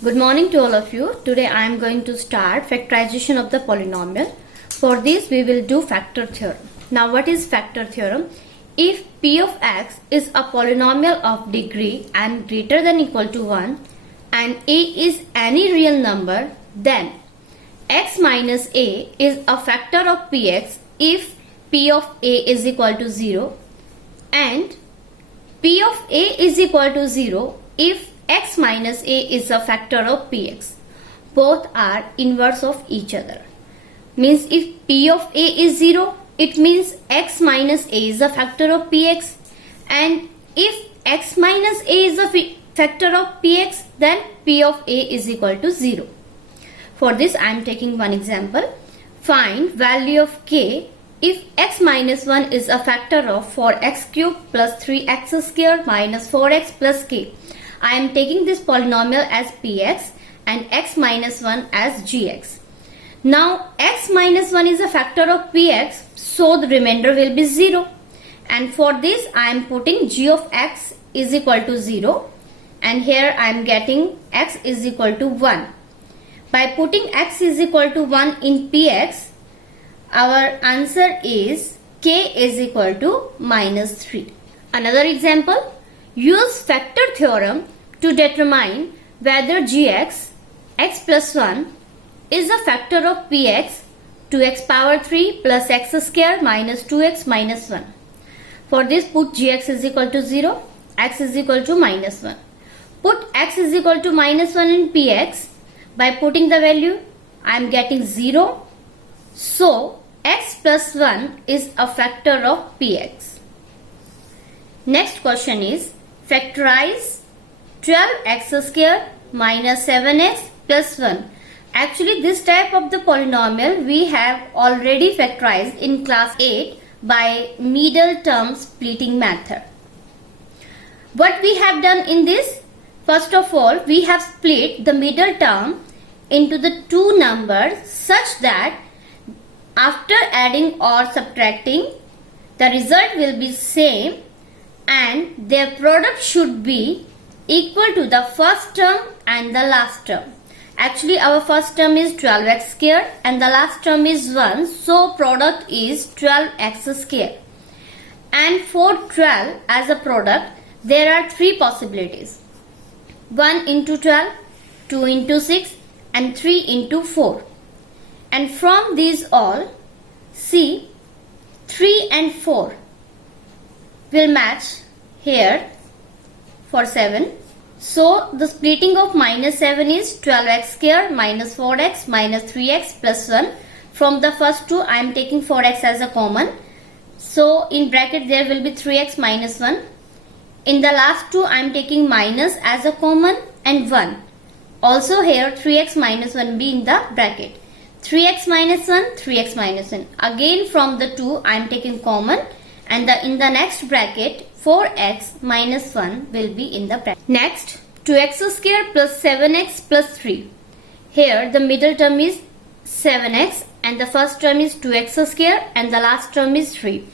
Good morning to all of you. Today I am going to start factorization of the polynomial. For this we will do factor theorem. Now what is factor theorem? If p of x is a polynomial of degree n greater than equal to 1 and a is any real number, then x minus a is a factor of px if p of a is equal to 0 and p of a is equal to 0 if x minus a is a factor of px. Both are inverse of each other. Means if p of a is 0, it means x minus a is a factor of px, and if x minus a is a factor of px, then p of a is equal to 0. For this I am taking one example. Find value of k if x minus 1 is a factor of 4x cube plus 3x square minus 4x plus k. I am taking this polynomial as px and x minus 1 as gx. Now x minus 1 is a factor of px, so the remainder will be 0. And for this I am putting g of x is equal to 0, and here I am getting x is equal to 1. By putting x is equal to 1 in px, our answer is k is equal to minus 3. Another example. Use factor theorem to determine whether gx, x plus 1, is a factor of px, 2x power 3 plus x square minus 2x minus 1. For this, put gx is equal to 0, x is equal to minus 1. Put x is equal to minus 1 in px. By putting the value, I am getting 0. So, x plus 1 is a factor of px. Next question is, factorize 12x square minus 7x plus 1. Actually, this type of the polynomial we have already factorized in class 8 by middle term splitting method. What we have done in this? First of all, we have split the middle term into the two numbers such that after adding or subtracting, the result will be same and their product should be equal to the first term and the last term. Actually, our first term is 12x square and the last term is 1. So, product is 12x square. And for 12 as a product, there are three possibilities. 1 into 12, 2 into 6 and 3 into 4. And from these all, see 3 and 4 will match here for 7. So the splitting of minus 7 is 12x square minus 4x minus 3x plus 1. From the first two I am taking 4x as a common. So in bracket there will be 3x minus 1. In the last two I am taking minus as a common and 1. Also here 3x minus 1 be in the bracket. 3x minus 1, 3x minus 1. Again from the 2 I am taking common, and in the next bracket 4x minus 1 will be in the bracket. Next, 2x square plus 7x plus 3. Here the middle term is 7x and the first term is 2x square and the last term is 3.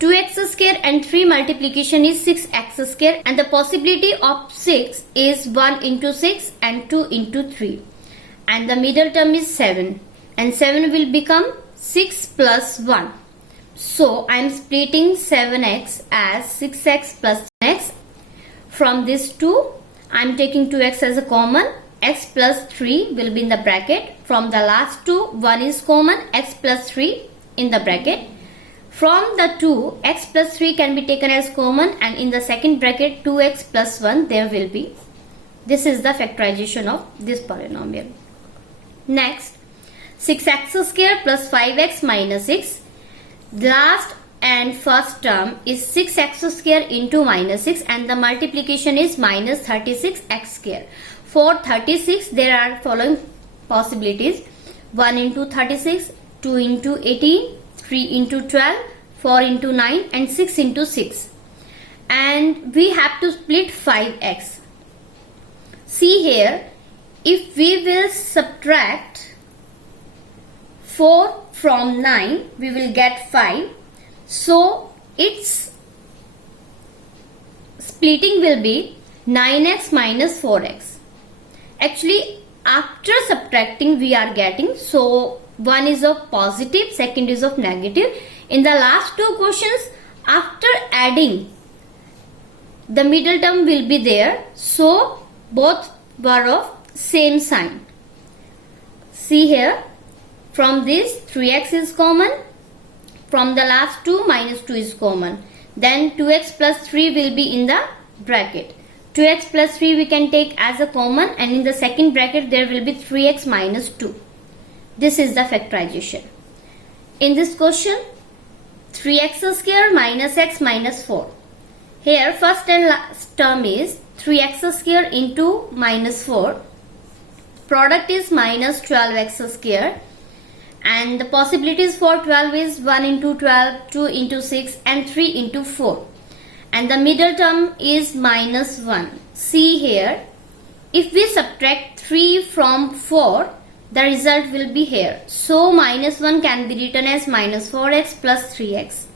2x square and 3 multiplication is 6x square, and the possibility of 6 is 1 into 6 and 2 into 3. And the middle term is 7. And 7 will become 6 plus 1. So, I am splitting 7x as 6x plus x. From this 2, I am taking 2x as a common. X plus 3 will be in the bracket. From the last 2, 1 is common. X plus 3 in the bracket. From the 2, x plus 3 can be taken as common, and in the second bracket 2x plus 1 there will be. This is the factorization of this polynomial. Next, 6x square plus 5x minus 6. Last and first term is 6x square into minus 6, and the multiplication is minus 36x square. For 36 there are following possibilities: 1 into 36, 2 into 18, 3 into 12, 4 into 9 and 6 into 6. And we have to split 5x. See here, if we will subtract 4 from 9, we will get 5. So, its splitting will be 9x minus 4x. Actually, after subtracting we are getting, so one is of positive, second is of negative. In the last two questions, after adding, the middle term will be there, so both were of same sign. See here, from this 3x is common, from the last two minus 2 is common, then 2x plus 3 will be in the bracket. 2x plus 3 we can take as a common, and in the second bracket there will be 3x minus 2. This is the factorization. In this question, 3x square minus x minus 4. Here first and last term is 3x square into minus 4. Product is minus 12x square. And the possibilities for 12 is 1 into 12, 2 into 6 and 3 into 4. And the middle term is minus 1. See here, if we subtract 3 from 4, the result will be here. So minus 1 can be written as minus 4x plus 3x.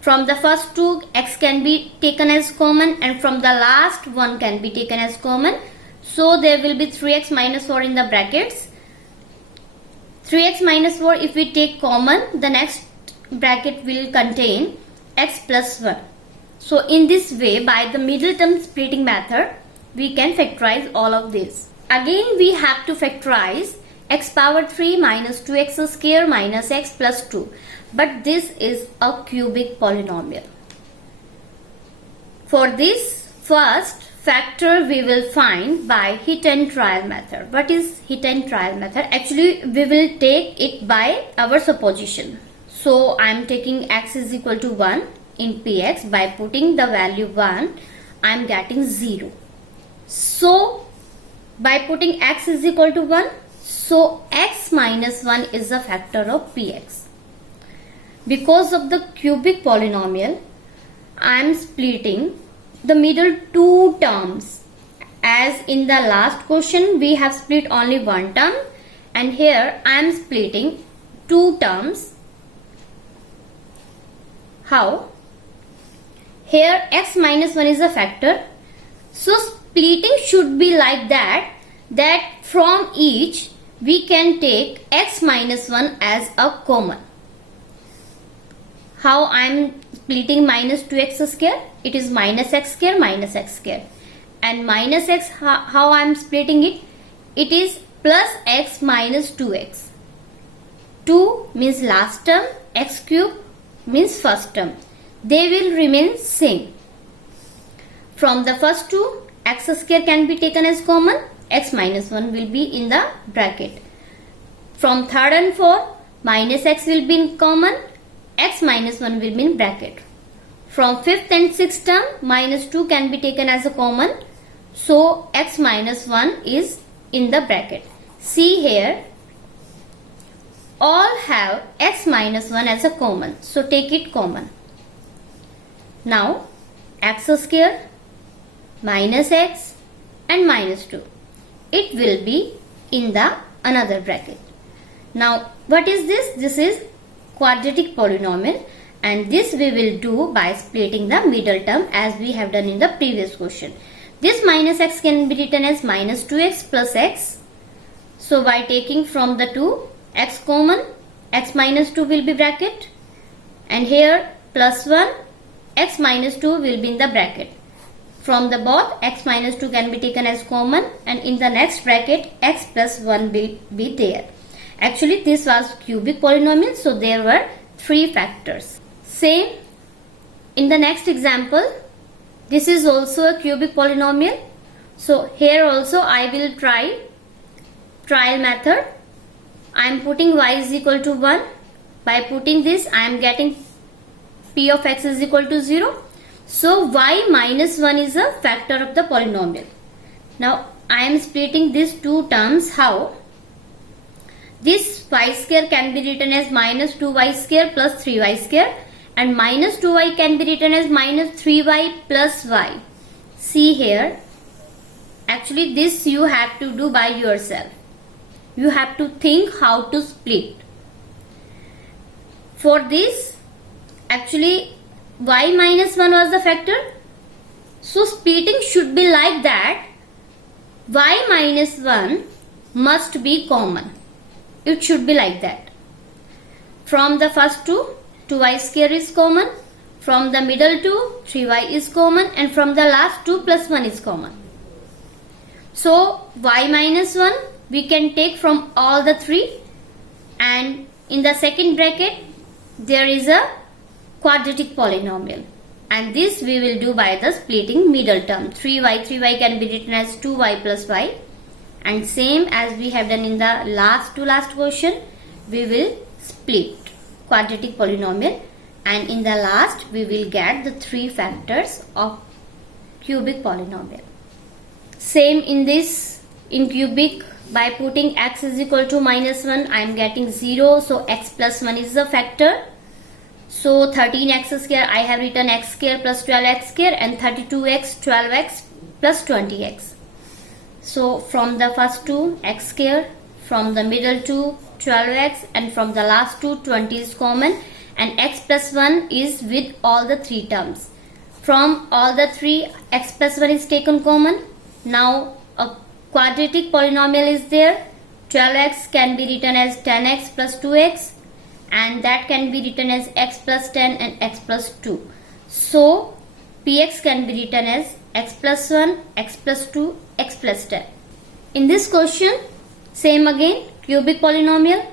From the first two, x can be taken as common, and from the last one can be taken as common. So there will be 3x minus 4 in the brackets. 3x minus 4, if we take common, the next bracket will contain x plus 1. So in this way, by the middle term splitting method, we can factorize all of this. Again, we have to factorize x power 3 minus 2x square minus x plus 2. But this is a cubic polynomial. For this, first factor we will find by hit and trial method. What is hit and trial method? Actually, we will take it by our supposition. So I am taking x is equal to 1 in px. By putting the value 1, I am getting 0. So by putting x is equal to 1, so x minus 1 is a factor of px. Because of the cubic polynomial, I am splitting the middle two terms. As in the last question, we have split only one term, and here I am splitting two terms. How? Here x minus 1 is a factor. So splitting should be like that from each we can take x minus 1 as a common. How I am splitting minus 2x square? It is minus x square minus x square. And minus x, how I am splitting it? It is plus x minus 2x. 2 means last term, x cube means first term. They will remain same. From the first two, x square can be taken as common, x minus 1 will be in the bracket. From third and fourth, minus x will be in common, x minus 1 will be in bracket. From fifth and sixth term, minus 2 can be taken as a common, so x minus 1 is in the bracket. See here, all have x minus 1 as a common, so take it common. Now x square minus x and minus 2, it will be in the another bracket. Now what is this? This is quadratic polynomial, and this we will do by splitting the middle term as we have done in the previous question. This minus x can be written as minus 2x plus x. So by taking from the 2 x common, x minus 2 will be bracket, and here plus 1, x minus 2 will be in the bracket. From the both, x minus 2 can be taken as common, and in the next bracket x plus 1 will be there. Actually, this was cubic polynomial, so there were 3 factors. Same in the next example, this is also a cubic polynomial. So here also I will try trial method. I am putting y is equal to 1. By putting this, I am getting p of x is equal to 0. So y minus 1 is a factor of the polynomial. Now I am splitting these two terms. How? This y square can be written as minus 2y square plus 3y square, and minus 2y can be written as minus 3y plus y. See here, actually this you have to do by yourself. You have to think how to split. For this, actually y minus 1 was the factor. So splitting should be like that. y minus 1 must be common. It should be like that. From the first two, 2y square is common. From the middle two, 3y is common. And from the last 2 plus 1 is common. So y minus 1 we can take from all the three. And in the second bracket there is a quadratic polynomial. And this we will do by the splitting middle term. 3y can be written as 2y plus y. And same as we have done in the last question, we will split quadratic polynomial. And in the last we will get the 3 factors of cubic polynomial. Same in this, in cubic, by putting x is equal to minus 1, I am getting 0. So x plus 1 is the factor. So 13x square, I have written x square plus 12x square, and 32x, 12x plus 20x. So from the first two, x square, from the middle two, 12x, and from the last two, 20 is common, and x plus 1 is with all the three terms. From all the three, x plus 1 is taken common. Now a quadratic polynomial is there. 12x can be written as 10x plus 2x, and that can be written as x plus 10 and x plus 2. So px can be written as x plus 1, x plus 2, x plus 10. In this question, same again, cubic polynomial.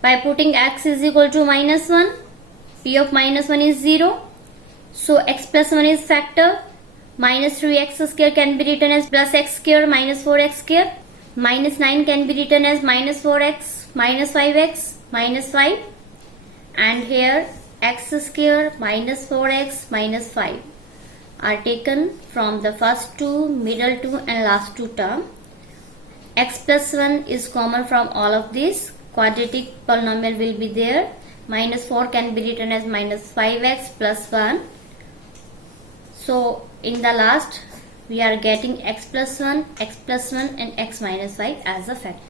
By putting x is equal to minus 1, p of minus 1 is 0. So x plus 1 is factor. Minus 3x square can be written as plus x square minus 4x square. Minus 9 can be written as minus 4x minus 5x minus 5. And here x square minus 4x minus 5 are taken from the first two, middle two, and last two term. X plus 1 is common from all of these. Quadratic polynomial will be there. Minus 4 can be written as minus 5x plus 1. So in the last we are getting x plus 1, and x minus 5 as a factor.